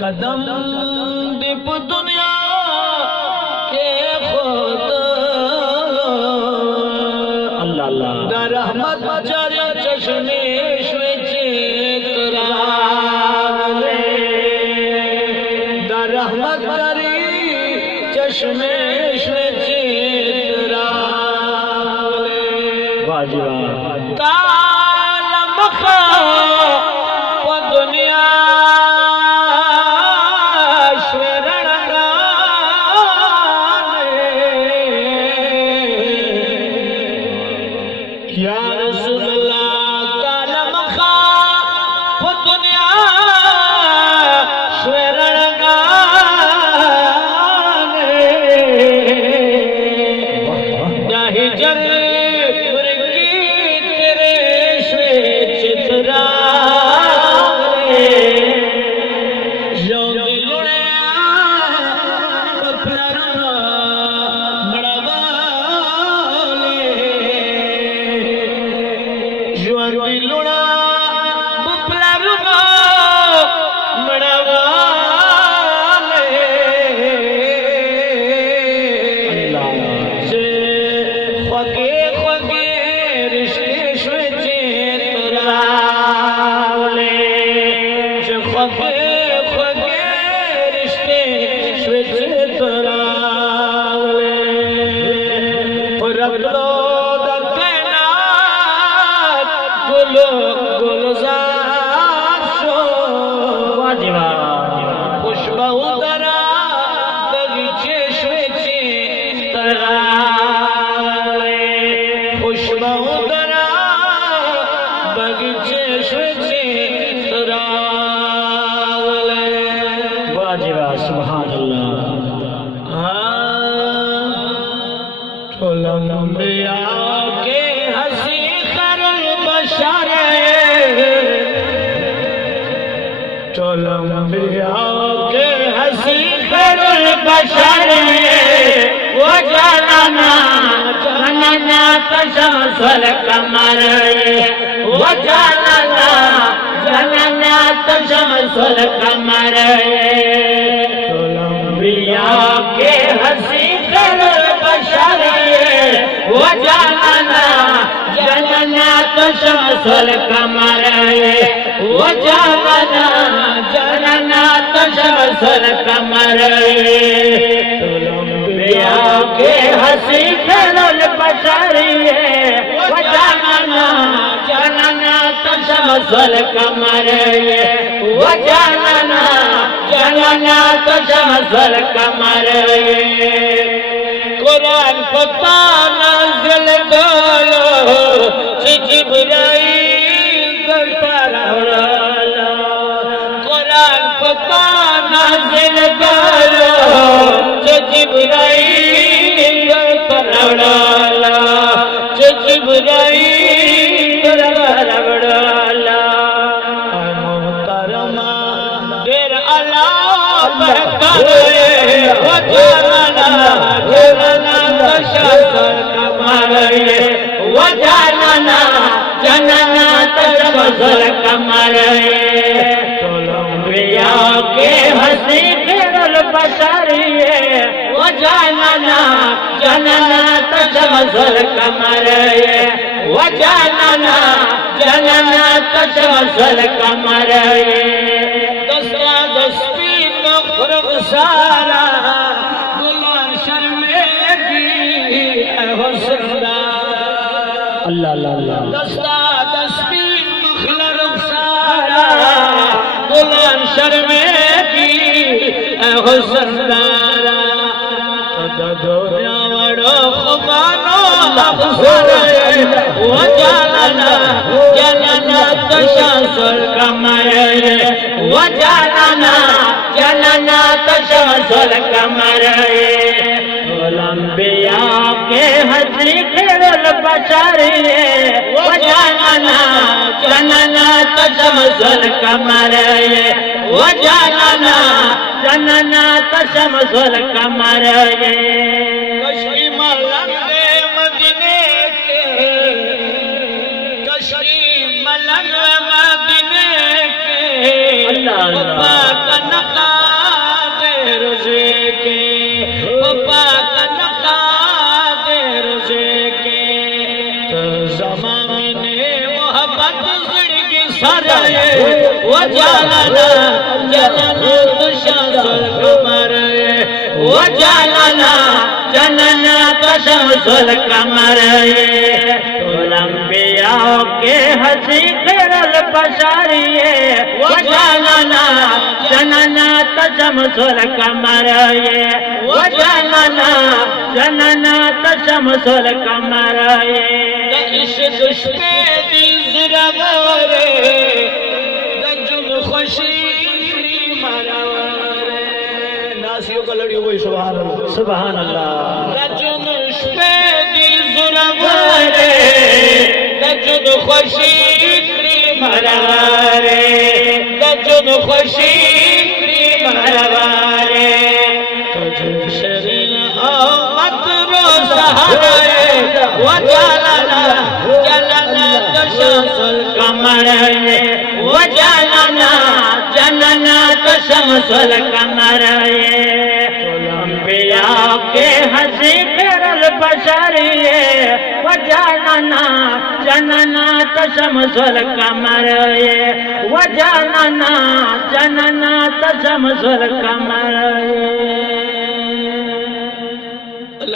कदम दीप दुनिया के खुद अल्लाह अल्लाह दर रहमत जारी चश्मे चितराले दर रहमत जारी चश्मे चितराले वाजिबा काला मखा वो दुनिया या रसूलल्लाह काला मखा वो दुनिया श्वेरणगाने जाहि जर मुर्गी तेरे श्वे चितराले योगी लुड़े कपड़ा योगी लुड़ा बुपला रुगा मड़वाले से ख्वागे ख्वागे रिश्ते श्वे चितराले से ख्वागे ख्वागे रिश्ते श्वे चितराले रगड़ो गुलजार शो वाजिबा खुशबू दरा बगीचे श्वे चितराले खुशबू दरा बगीचे श्वे चितराले वाजिबा सुभान अल्लाह कोलंबिया के हसी खरुल बशारे कोलंबिया के हसी खरुल बशारे वो जाना जानना तशमसल कमर वो जानना जानना तशमसल कमर कोलंबिया के हसी खरुल बशारे वो जानना जानना तशमसल कमर वो जानना जानना तशमसल कमर कोलंबिया के हंसी खेल बशारी वो जानना जानना तशमसल कमर वो जानना जानना तशमसल कमर कुरान पता नाज़िल करो जिब्राइल पढ़ाला कुरान पता नाज़िल करो जिब्राइल पढ़ाला जिब्राइल पढ़ाला मोहतरमा देर अला बहकारे वो जानना जानना तशमसल कमर वो जानना जानना तशमसल कमर कोलंबिया के हंसी खेल बशारी वो जानना जानना तशमसल कमर वो जानना जानना तशमसल कमर दस्ता दस्ती मखरब सारा गुलाम शर्मेगी अल्लाह अल्लाह दस्ता दस्ती मखरब सारा गुलाम शर्मेगी हुस्नदारा दो खुबानो वो जानना जानना तशमसल कमर वो जानना जानना तशमसल कमर कोलंबिया के हंसी खेल बशारी वो जानना जानना तशमसल कमर वो जानना जानना तशमसल कमर कश्ती मलंग मदीने सराय वजालना जनना तशमसल कमर वजालना जनना तशमसल कमर लंबियाओं के हंसी खैरल बशारिये वजालना जनना तशमसल कमर वजालना जनना तशमसल कमर इश्क पे दी ज़रवरे दजुल खुशी मरवरे नासियों का लड़ी हुई सुभान अल्लाह सुभान अल्लाह दजुल पे दी ज़रवरे दजुल खुशी मरवरे दजुल खुशी मरवरे वजालना जनना तशमसल कमर वजालना जनना तशमसल कमर लंबिया के हंसी खैरल बशरिये वजालना जनना तशमसल कमर वजालना जनना तशमसल कमर